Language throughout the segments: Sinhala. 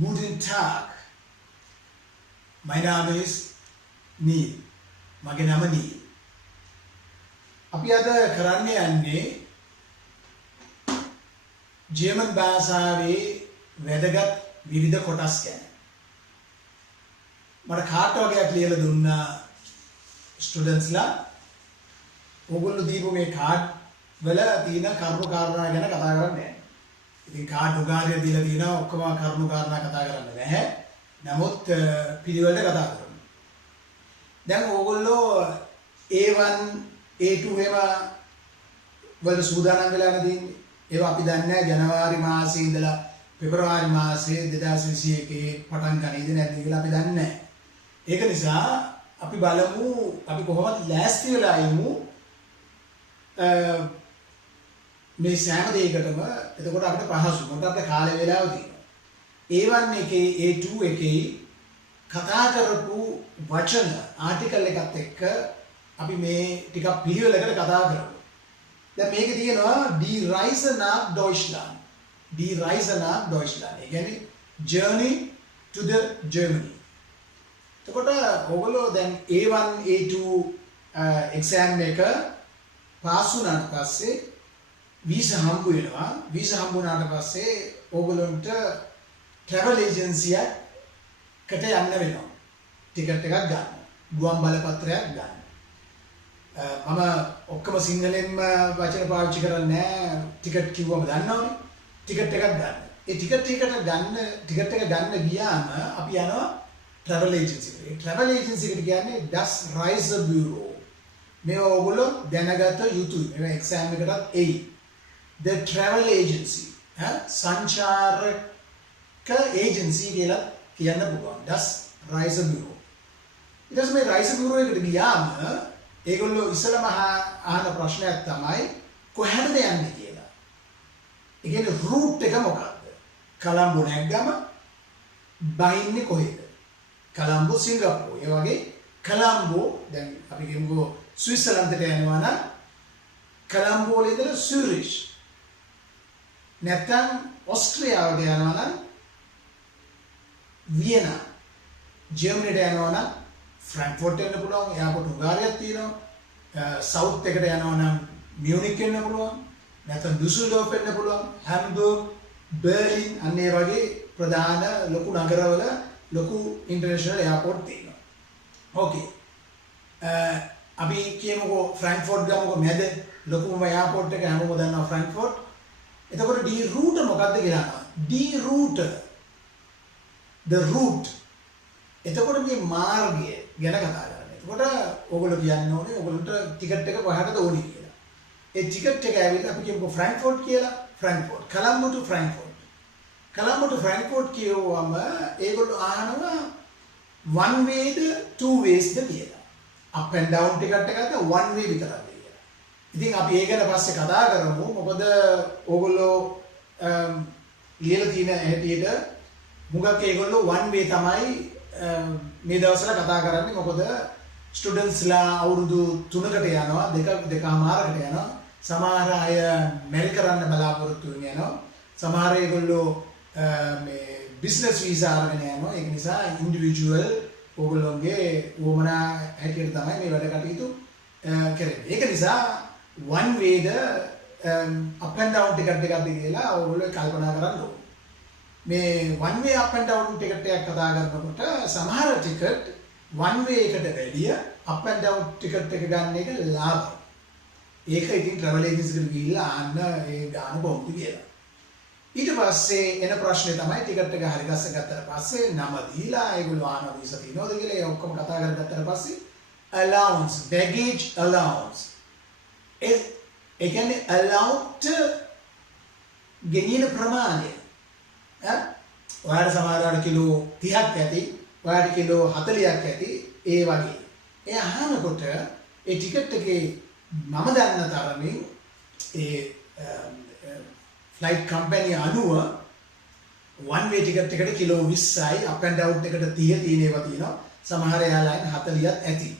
Guten Tag. My name is Niel. මගේ නම Niel. අපි අද කරන්න යන්නේ ජර්මන් භාෂාවේ වැදගත් විවිධ කොටස් ගැන. මට කාට් වගේක් ලියලා දුන්නා ස්ටුඩන්ට්ස්ලා. ඕගොල්ලෝ දීපු මේ කාඩ් වල තියෙන කරුණු කාරණා ගැන කතා කරන්නේ. ඉතින් කාඩ් උගාරිය දීලා තියෙනවා ඔක්කොම කරුණු කාරණා කතා කරන්නේ නැහැ. නමුත් පිළිවෙලට කතා කරමු. දැන් ඕගොල්ලෝ A1 A2 ඒවා වල සූදානම් වෙලා නැදින්නේ. ඒවා අපි දන්නේ ජනවාරි මාසයේ ඉඳලා පෙබරවාරි මාසයේ 2021 පටන් ගන්නේද නැද්ද කියලා අපි දන්නේ නැහැ. ඒක නිසා අපි බලමු අපි කොහොමද ලෑස්ති වෙලා ඉමු මේ සෑම දෙයකටම. එතකොට අපිට පහසු මොකද අපිට කාලය වේලාව තියෙනවා. A1 එකේ A2 එකේ කතා කරපු වචන ආටිකල් එකත් එක්ක අපි මේ ටිකක් පිළිවෙලකට කතා කරමු. දැන් මේකේ තියෙනවා Die Reise nach Deutschland. Die Reise nach Deutschland. ඒ කියන්නේ journey to the Germany. එතකොට ඔයගොල්ලෝ දැන් A1 A2 exam එක පාස් වුණාට පස්සේ වීසා හම්බ වෙනවා. වීසා හම්බ වුණාට පස්සේ ඕගොල්ලන්ට travel agency එකට යන්න වෙනවා. ටිකට් එකක් ගන්න. ගුවන් බලපත්‍රයක් ගන්න. මම ඔක්කොම සිංහලෙන්ම වචන පාවිච්චි කරන්නේ නැහැ. ටිකට් කිව්වම දන්නවනේ. ටිකට් එකක් ගන්න. ඒ ටිකට් එක ගන්න ගියාම අපි යනවා travel agency එකට. ඒ travel agency එකට කියන්නේ Das Reisebüro. මේවා ඔයගොල්ලෝ දැනගත යුතුයි. මේවා එක්සෑම් එකටත් එයි. The travel agency. සංචාරක agency කියලා කියන්න පුළුවන්. Das Reisebüro. ඊට පස්සේ මේ Reisebüro එකට ගියාම ඒගොල්ලෝ ඉස්සලම අහන ප්‍රශ්නයක් තමයි කොහෙද යන්නේ කියලා. ඒ කියන්නේ route එක මොකක්ද? කොළඹ නැග්ගම බහින්නේ කොහෙද? කොළඹ සිංගප්පූරු. ඒ වගේ කොළඹ දැන් අපි කියමුකෝ ස්විට්සර්ලන්තයට යනවා නම් කොළඹ වල ඉඳලා සූරිච්. නැත්නම් ඕස්ට්‍රියාවට යනවා නම් වියනා. ජර්මනියට යනවා නම් ෆ්‍රැන්ක්ෆර්ට් යන්න පුළුවන්. එයාපෝට් උගාරියක් තියෙනවා. සවුත් එකට යනවා නම් මියුනික් යන්න පුළුවන්. නැත්නම් ඩුසෙල්ඩෝර්ෆ් යන්න පුළුවන්. හැම්බර්ග්, බර්ලින් අන්න ඒ වගේ ප්‍රධාන ලොකු නගරවල ලොකු ඉන්ටර්නැෂනල් එයාපෝට් තියෙනවා. ඕකේ. අපි කියමුකෝ ෆ්‍රැන්ක්ෆර්ට් ගමුකෝ මැද ලොකුම එයාපෝට් එක හැමෝම දන්නවා ෆ්‍රැන්ක්ෆර්ට්. එතකොට die route මොකක්ද කියලා අහනවා. die route. the route. එතකොට මේ මාර්ගය ගැන කතා කරන්නේ. එතකොට ඕගොල්ලෝ කියන්න ඕනේ ඕගොල්ලන්ට ටිකට් එක කොහටද ඕනේ කියලා. ඒ ටිකට් එක ඇවිල්ලා අපි කියමුකෝ ෆ්‍රැන්ක්ෆර්ට් කියලා. ෆ්‍රැන්ක්ෆර්ට්. කොළඹ to ෆ්‍රැන්ක්ෆර්ට්. කොළඹ to ෆ්‍රැන්ක්ෆර්ට් කියවම ඒගොල්ලෝ අහනවා one way ද two ways ද කියලා. up and down ටිකට් එකද one way විතරද කියලා. ඉතින් අපි ඒක ගැන පස්සේ කතා කරමු. මොකද ඕගොල්ලෝ ලියලා තියෙන හැටියට මුගක් ඒගොල්ලෝ one way තමයි මේ දවස්වල කතා කරන්නේ. මොකද ස්ටුඩන්ට්ස්ලා අවුරුදු 3කට යනවා, දෙකමාරකට යනවා. සමහර අය මෙල් කරන්න බලාපොරොත්තු වෙනවා. සමහර ඒගොල්ලෝ මේ බිස්නස් වීසා අරගෙන යනවා. ඒක නිසා ඉන්ඩිවිජුවල් ඕගොල්ලෝගේ වමනා හැටියට තමයි මේ වැඩ කටයුතු කරන්නේ. ඒක නිසා one way ද up and down ටිකට් එකක්ද කියලා ඕගොල්ලෝ කල්පනා කරන්න ඕනේ. මේ one way up and down ticket එකක් කතා කරනකොට සමහර ටිකට් one way එකට වැඩිය up and down ටිකට් එක ගන්න එක ලාභයි. ඒක ඉතින් travel agency එකට ගිහිල්ලා ආන්න ඒ ගාන කොහොමද කියලා. ඊට පස්සේ එන ප්‍රශ්නේ තමයි ටිකට් එක හරි ගස්ස ගත්තට පස්සේ නම දීලා ඒගොල්ලෝ ආන වීසා තියනවද කියලා ඒ ඔක්කොම කතා කරගත්තට පස්සේ allowance, baggage allowance. ඒ කියන්නේ allowed ගෙනියන ප්‍රමාණය. ඔයාලට සමහරවිට කිලෝ 30ක් ඇති, ඔයාලට කිලෝ 40ක් ඇති ඒ වගේ. ඒ අහනකොට ඒ ටිකට් එකේ මම දන්න තරමින් ඒ ෆ්ලයිට් කම්පැනි අනුව one way ටිකට් එකට කිලෝ 20යි up and down එකට 30 තියෙන ඒවා තියෙනවා. සමහර එයාලයින් 40ක් ඇති.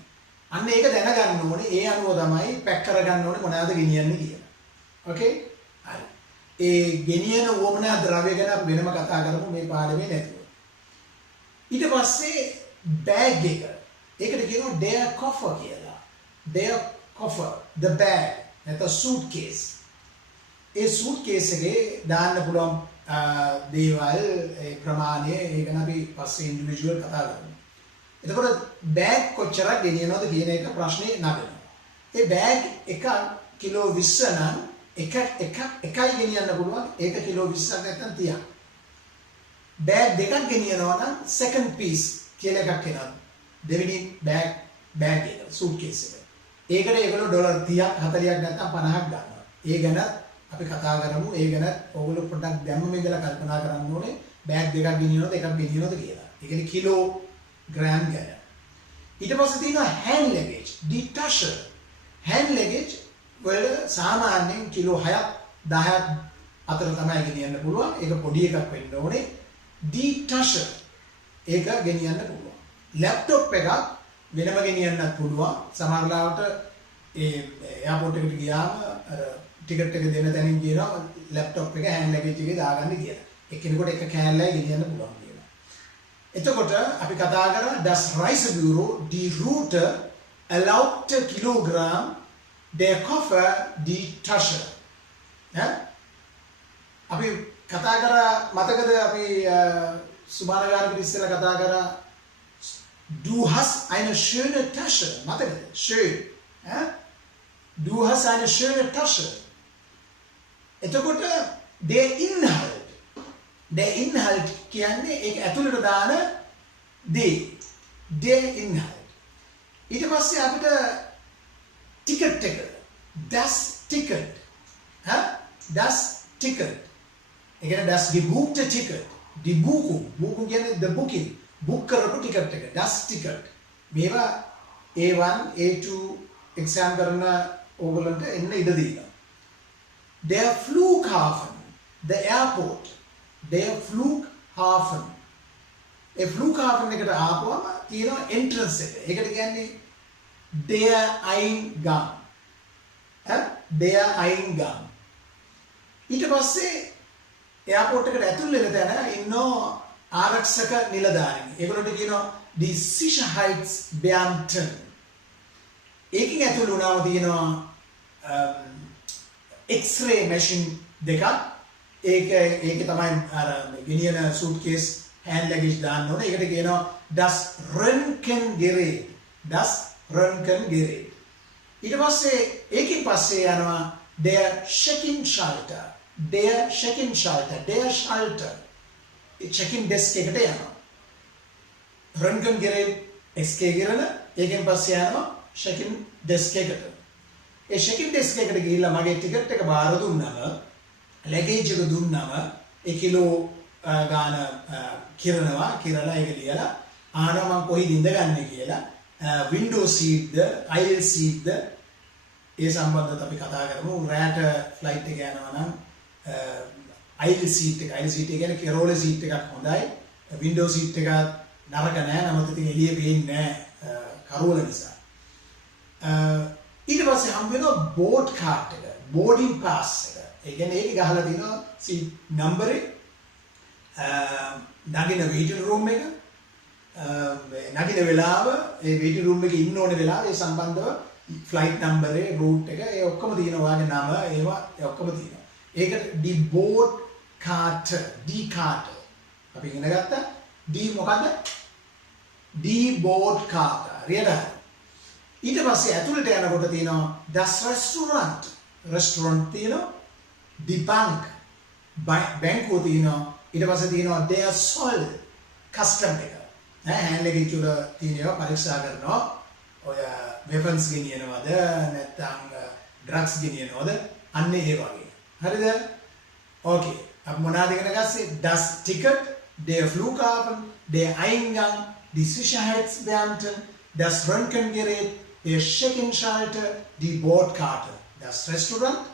අන්න ඒක දැනගන්න ඕනේ. ඒ අනුව තමයි පැක් කරගන්න ඕනේ මොනවද ගෙනියන්නේ කියලා. ඕකේ? හරි. ඒ ගෙනියන වමනා ද්‍රව්‍ය ගැන අපි වෙනම කතා කරමු මේ පාඩමේ නැතුව. ඊට පස්සේ බෑග් එක. ඒකට කියනවා their coffer කියලා. their coffer, the bag, නැත්නම් suitcase. ඒ suitcase එකේ දාන්න පුළුවන් දේවල් ඒ ප්‍රමාණය ඒක නම් අපි පස්සේ ඉන්ඩිවිජුවල් කතා කරමු. එතකොට බෑග් කොච්චරක් ගෙනියනවද කියන එක ප්‍රශ්නේ නගනවා. ඒ බෑග් එක කිලෝ 20 නම් එකයි ගෙනියන්න පුළුවන්. ඒක කිලෝ 20ක් නැත්නම් 30ක්. බෑග් දෙකක් ගෙනියනවා නම් second piece කියලා එකක් එනවා. දෙවෙනි බෑග් එක suitcase එක. ඒකට ඒගොල්ලෝ ඩොලර් 30ක් 40ක් නැත්නම් 50ක් ගන්නවා. ඒ ගැන අපි කතා කරමු. ඒ ගැන ඕගොල්ලෝ පොඩ්ඩක් දැම්මම ඉඳලා කල්පනා කරන්න ඕනේ. බෑග් දෙකක් ගෙනියනවද එකක් ගෙනියනවද කියලා. ඒ කියන්නේ කිලෝ ග්‍රෑම් ගැන. ඊට පස්සේ තියෙනවා hand luggage, detachable. hand luggage වල සාමාන්‍යයෙන් කිලෝ 6ක් 10ක් අතර තමයි ගෙනියන්න පුළුවන්. ඒක පොඩි එකක් වෙන්න ඕනේ. detachable ඒක ගෙනියන්න පුළුවන්. laptop එකක් වෙනම ගෙනියන්නත් පුළුවන්. සමහර ලාවට ඒ එයාපෝට් එකට ගියාම අර ටිකට් එක දෙන තැනින් කියනවා laptop එක hand luggage එකේ දාගන්න කියලා. එක්කෙනෙකුට එක කෑල්ලයි ගෙනියන්න පුළුවන් කියලා. එතකොට අපි කතා කරා das Reisebüro die Route erlaubt Kilogramm der Koffer die Tasche. අපි කතා කරා මතකද අපි සුමානගානකට ඉස්සෙල්ලා කතා කරා du hast eine schöne Tasche. මතකද? schön. Du hast eine schöne Tasche. එතකොට der Inhalt කියන්නේ ඒක ඇතුළට දාන දේ. der Inhalt. ඊට පස්සේ අපිට ටිකට් එක das Ticket. das Ticket. ඒ කියන්නේ das gebuchte Ticket. die Buchung. Buchung කියන්නේ the booking. book කරපු ටිකට් එක. das Ticket. මේවා A1 A2 exam කරන ඕගොල්ලන්ට එන්න ඉඩ දීලා. Der Flughafen, the airport. Der Flughafen. A Flughafen එකට ආපුවම තියෙනවා entrance එක. ඒකට කියන්නේ der Eingang. der Eingang. ඊට පස්සේ airport එකට ඇතුල් වෙන තැන ඉන්නෝ ආරක්ෂක නිලධාරීන්. ඒගොල්ලන්ට කියනවා die Sicherheitsbeamten. ඒකෙන් ඇතුල් වුණාම තියෙනවා X-ray machine දෙකක්. ඒක තමයි අර ගෙනියන suitcase hand luggage දාන්න ඕනේ. ඒකට කියනවා das Röntgengerät. das Röntgengerät. ඊට පස්සේ ඒකෙන් පස්සේ යනවා der check-in schalter. der check-in schalter. der schalter. check-in desk එකට යනවා. Röntgengerät XK ගිරන ඒකෙන් පස්සේ යනවා check-in desk එකට. ඒ check-in desk එකට ගිහිල්ලා මගේ ටිකට් එක බාර දුන්නම ලැගේජ් එක දුන්නම ඒ කිලෝ ගාන කිරනවා. කිරලා ඒක ලියලා ආනවා මම කොහෙද ඉඳගන්නේ කියලා. window seat ද aisle seat ද ඒ සම්බන්ධව අපි කතා කරමු. රැට ෆ්ලයිට් එක යනවා නම් aisle seat එක කියන්නේ කෙරෝල seat එකක් හොඳයි. window seat එක නරක නෑ. නමුත් ඉතින් එළිය පේන්නේ නෑ කරෝල නිසා. ඊට පස්සේ හම් වෙනවා board card එක, boarding pass එක. ඒ කියන්නේ ඒක ගහලා තියෙනවා seat number එක, නගින waiting room එක, නගින වෙලාව, ඒ waiting room එකේ ඉන්න ඕනේ වෙලාව, ඒ සම්බන්ධව flight number එක, route එක, ඒ ඔක්කොම තියෙනවා. වාගේ නම ඒවා ඔක්කොම තියෙනවා. ඒකට die board card, die card. අපි ඉගෙන ගත්තා. die මොකද්ද? die board card. හරියට. ඊට පස්සේ ඇතුළට යනකොට තියෙනවා das Restaurant. restaurant තියෙනවා. die Bank. බැංකුව තියෙනවා. ඊට පස්සේ තියෙනවා der Zoll. custom එක. hand luggage වල තියෙනවා පරීක්ෂා කරනවා. ඔය weapons ගෙනියනවද නැත්නම් drugs ගෙනියනවද? අන්න ඒ වගේ. හරිද? okay. අපි මොනවද ඉගෙන ගන්නේ? das Ticket, der Flughafen, der Eingang, die Sicherheitsbeamten, das Röntgengerät, der Check-in-Schalter, die Bordkarte, das Restaurant,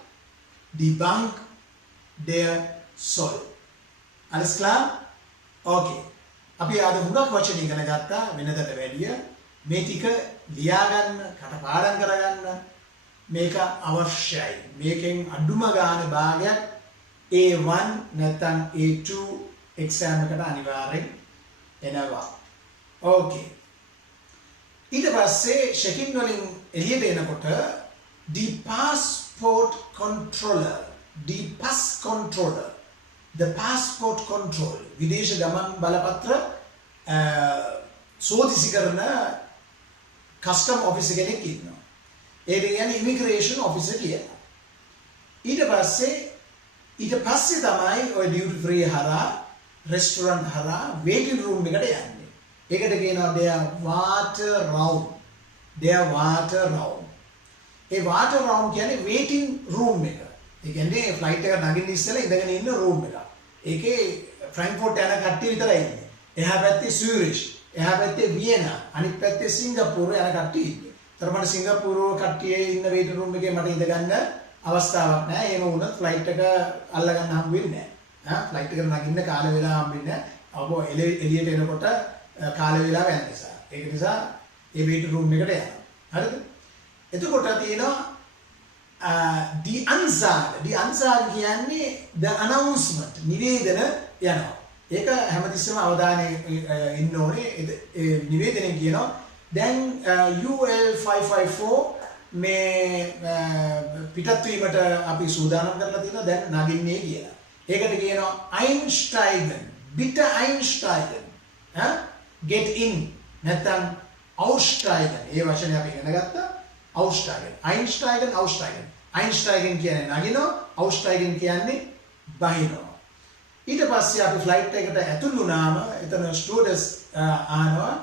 die Bank, der Zoll. Alles klar? Okay. අපි ආද හුඟක් වචන ඉගෙන ගත්තා වෙනදට වැඩිය. මේ ටික ලියා ගන්න, කටපාඩම් කරගන්න මේක අවශ්‍යයි. මේකෙන් අඩුම ගානේ භාගයක් A1 නැත්නම් A2 exam එකට අනිවාර්යෙන් එනවා. Okay. ඊට පස්සේ check-in වලින් එළියට එනකොට the passport controller, the pass controller, the passport control විදේශ ගමන් බලපත්‍ර සෝදිසි කරන custom officer කෙනෙක් ඉන්නවා. ඒකට කියන්නේ immigration officer කියලා. ඊට පස්සේ තමයි ඔය duty free හරහා restaurant හරහා waiting room එකට යන්නේ. ඒකට කියනවා their water round. their water round. A water round කියන්නේ waiting room එක. ඒ කියන්නේ flight එක නගින්න ඉස්සෙල්ලා ඉඳගෙන ඉන්න room එක. ඒකේ ෆ්‍රැන්ක්ෆර්ට් යන කට්ටිය විතරයි ඉන්නේ. එහා පැත්තේ සූරිච්, එහා පැත්තේ වියනා, අනිත් පැත්තේ සිංගප්පූරු යන කට්ටිය ඉන්නේ. ඒතර මට සිංගප්පූරු කට්ටියේ ඉන්න waiting room එකේ මට ඉඳ ගන්න අවස්ථාවක් නැහැ. එහෙම වුණොත් flight එක අල්ල ගන්න හම්බ වෙන්නේ නැහැ. flight එකට නගින්න කාල වේලාව හම්බ වෙන්නේ නැහැ. අපෝ එළියට එනකොට කාල වේලාව යන නිසා. ඒක නිසා ඒ waiting room එකට යනවා. හරිද? එතකොට තියෙනවා die Ansage කියන්නේ the announcement නිවේදන යනවා. ඒක හැමතිස්සෙම අවධානය ඉන්න ඕනේ. නිවේදනය කියනවා දැන් UL554 මේ පිටත් වීමට අපි සූදානම් කරලා තියෙනවා දැන් නගින්නේ කියලා. ඒකට කියනවා Einsteigen, bitte Einsteigen. Get in නැත්නම් Aussteigen. ඒ වචනේ අපි ඉගෙන ගත්තා. Aussteigen. Einsteigen. Einsteigen කියන්නේ නගිනවා, Aussteigen කියන්නේ බහිනවා. ඊට පස්සේ අපි ෆ්ලයිට් එකට ඇතුළු වුණාම එතන ස්ටුවර්ඩස් අහනවා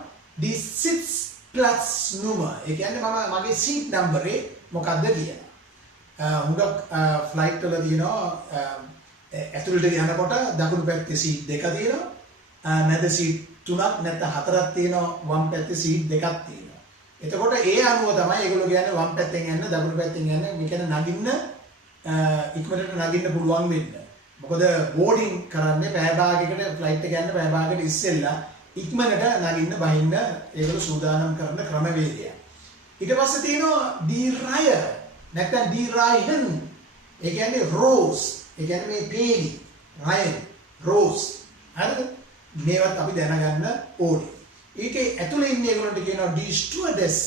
die Sitzplatznummer. ඒ කියන්නේ මගේ සීට් නම්බරේ මොකක්ද කියලා. හුඟක් ෆ්ලයිට් වල තියෙනවා ඇතුළට යනකොට දකුණු පැත්තේ සීට් දෙක තියෙනවා. මැද සීට් තුනක් නැත්නම් හතරක් තියෙනවා. වම් පැත්තේ සීට් දෙකක් තියෙනවා. එතකොට ඒ අනුව තමයි ඒගොල්ලෝ කියන්නේ වම් පැත්තෙන් යන්න දකුණු පැත්තෙන් යන්න මේ කියන්නේ නගින්න ඉක්මනට නගින්න පුළුවන් වෙන්න. මොකද බෝඩින් කරන්නේ පැය භාගයකට ෆ්ලයිට් එක යන පැය භාගයකට ඉස්සෙල්ලා ඉක්මනට නගින්න බහින්න ඒගොල්ලෝ සූදානම් කරන ක්‍රමවේදය. ඊට පස්සේ තියෙනවා die Reihe නැත්නම් die Reihen. ඒ කියන්නේ rows. ඒ කියන්නේ මේ පේලි Reihen rows. හරිද? මේවත් අපි දැනගන්න ඕනේ. ඒකේ ඇතුලේ ඉන්නේ ඒගොල්ලන්ට කියනවා die Stewardess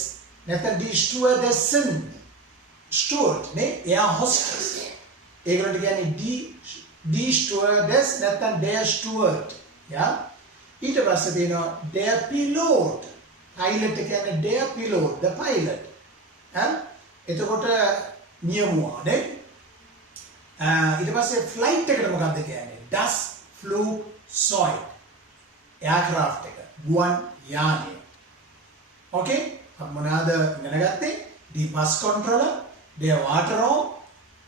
නැත්නම් die Stewardessen. Steward නේ එයා hostess. ඒගොල්ලන්ට කියන්නේ die Stewardess නැත්නම් der Steward. යා ඊට පස්සේ තියෙනවා der Pilot. Pilot කියන්නේ der Pilot, the pilot. එතකොට නියමුවා නේ. ඊට පස්සේ ෆ්ලයිට් එකට මොකක්ද කියන්නේ? Das Flugzeug. aircraft එක. ගුවන් යානය. Okay? මොනවාද ඉගෙන ගත්තේ? die Pass Controller, der Waterraum,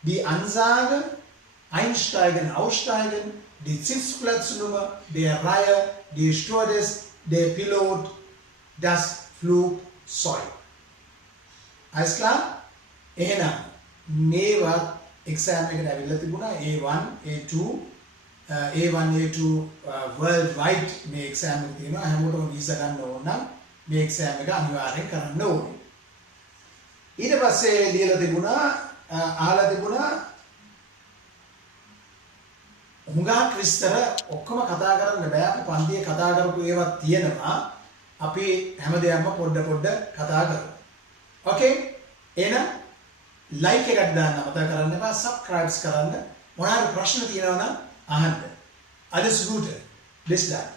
die Ansage, Einsteigen, Aussteigen, die Sitzplatznummer, der Reihe, die Stewardess, der Pilot, das Flugzeug. Alles klar? එහෙනම් මේවත් exam එකට ඇවිල්ලා තිබුණා A1, A2, A1, A2 worldwide මේ exam එක තියෙනවා. හැමෝටම වීසා ගන්න ඕන නම් මේ exam එක අනිවාර්යෙන් කරන්න ඕනේ. ඊට පස්සේ ලියලා තිබුණා අහලා තිබුණා හුඟක් විස්තර ඔක්කොම කතා කරන්න බෑ. අපි පන්තියේ කතා කරපු ඒවා තියෙනවා. අපි හැමදේම පොඩ කතා කරමු. Okay? එහෙනම් like එකක් දාන්න මතක කරන්න එපා. subscribe කරන්න. මොනවාරි ප්‍රශ්න තියෙනවා නම් අහන්න. Alles Gute. Bis dann.